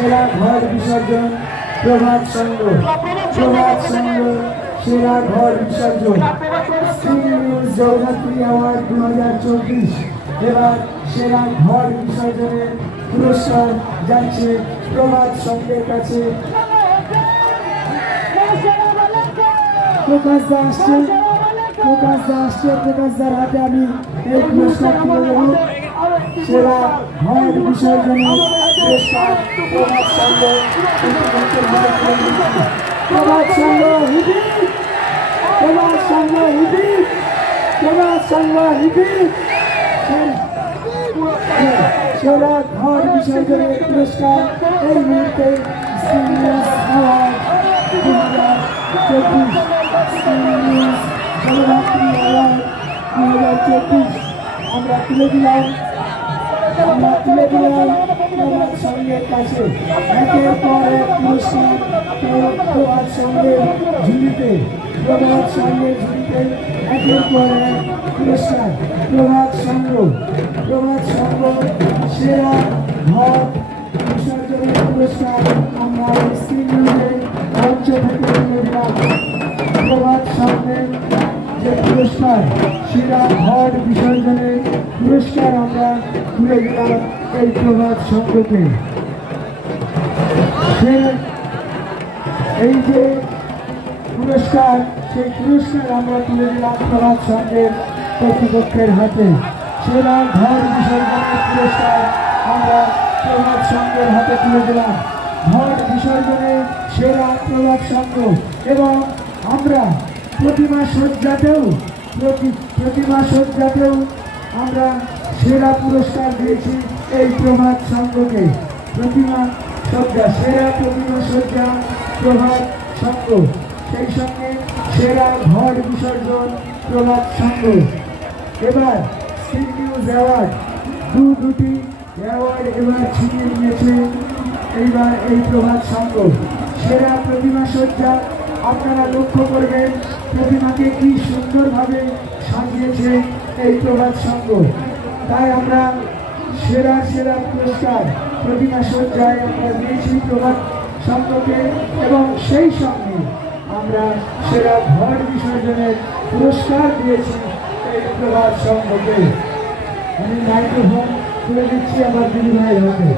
সেরা ঘর বিসর্জন প্রভাত সংঘ, প্রভাত সংঘ সেরা ঘর বিসর্জন জগন্নাথপুরী অ্যাওয়ার্ড 2024। এবার সেরা ঘর বিসর্জনের পুরস্কার যাচ্ছে প্রভাত সংঘের কাছে। প্রকাশ দা আসছে, প্রকাশ দা আসছে, প্রকাশ দার হাতে আমি এই পুরস্কার তুলে দেব। সেরা ঘর বিসর্জনের পুরস্কার প্রভাত সংঘ, প্রভাত সংঘ হিদি, প্রভাত সংঘ হিদি, প্রভাত সংঘ হিদি। সেরা ঘর বিসর্জনের পুরস্কার এই মুহূর্তে অ্যাওয়ার্ড 2024, জগন্নাথপুরী অ্যাওয়ার্ড 2024 আমরা তুলে দিলাম, আমরা তুলে দিলাম প্রভাত সংঘের কাছে। একের পর এক পুরস্কার প্রভাত সংঘের ঝুলিতে, প্রভাত সংঘের ঝুলিতে একের পর এক পুরস্কার। প্রভাত সংঘ, প্রভাত সংঘ সেরা ঘর বিসর্জনের পুরস্কার আমরা স্ক্রিন নিউজে মঞ্চ থেকে তুলে দিলাম। প্রভাত সংঘের যে পুরস্কার, সেরা ঘর বিসর্জনের পুরস্কার আমরা তুলে দিলাম এই প্রভাত সংঘকে। এই যে পুরস্কার, সেই পুরস্কার আমরা তুলে দিলাম প্রভাত সংঘের কর্তৃপক্ষের হাতে। সেরা ঘর বিসর্জনের পুরস্কার আমরা প্রভাত সংঘের হাতে তুলে দিলাম। ঘর বিসর্জনে সেরা প্রভাত সংঘ এবং আমরা প্রতিমা সজ্জাতেও আমরা সেরা পুরস্কার দিয়েছি এই প্রভাত সংঘকে। প্রতিমা সজ্জা, সেরা প্রতিমা সজ্জা প্রভাত সংঘ, সেই সঙ্গে সেরা ঘর বিসর্জন প্রভাত সংঘ। এবার স্ক্রিন নিউজ অ্যাওয়ার্ড, দুটি অ্যাওয়ার্ড এবার ছিনিয়ে নিয়েছে এইবার এই প্রভাত সংঘ। সেরা প্রতিমা সজ্জা, আপনারা লক্ষ্য করবেন প্রতিমাকে কি সুন্দরভাবে সাজিয়েছে এই প্রভাত সংঘ। তাই আমরা সেরা পুরস্কার প্রতিমা সজ্জায় আমরা দিয়েছি প্রভাত সংঘকে এবং সেই সঙ্গে আমরা সেরা ঘর বিসর্জনের পুরস্কার দিয়েছি এই প্রভাত সংঘকে। আমি মাইক্রোফোন তুলে দিচ্ছি আমার দিদি ভাই হাতে।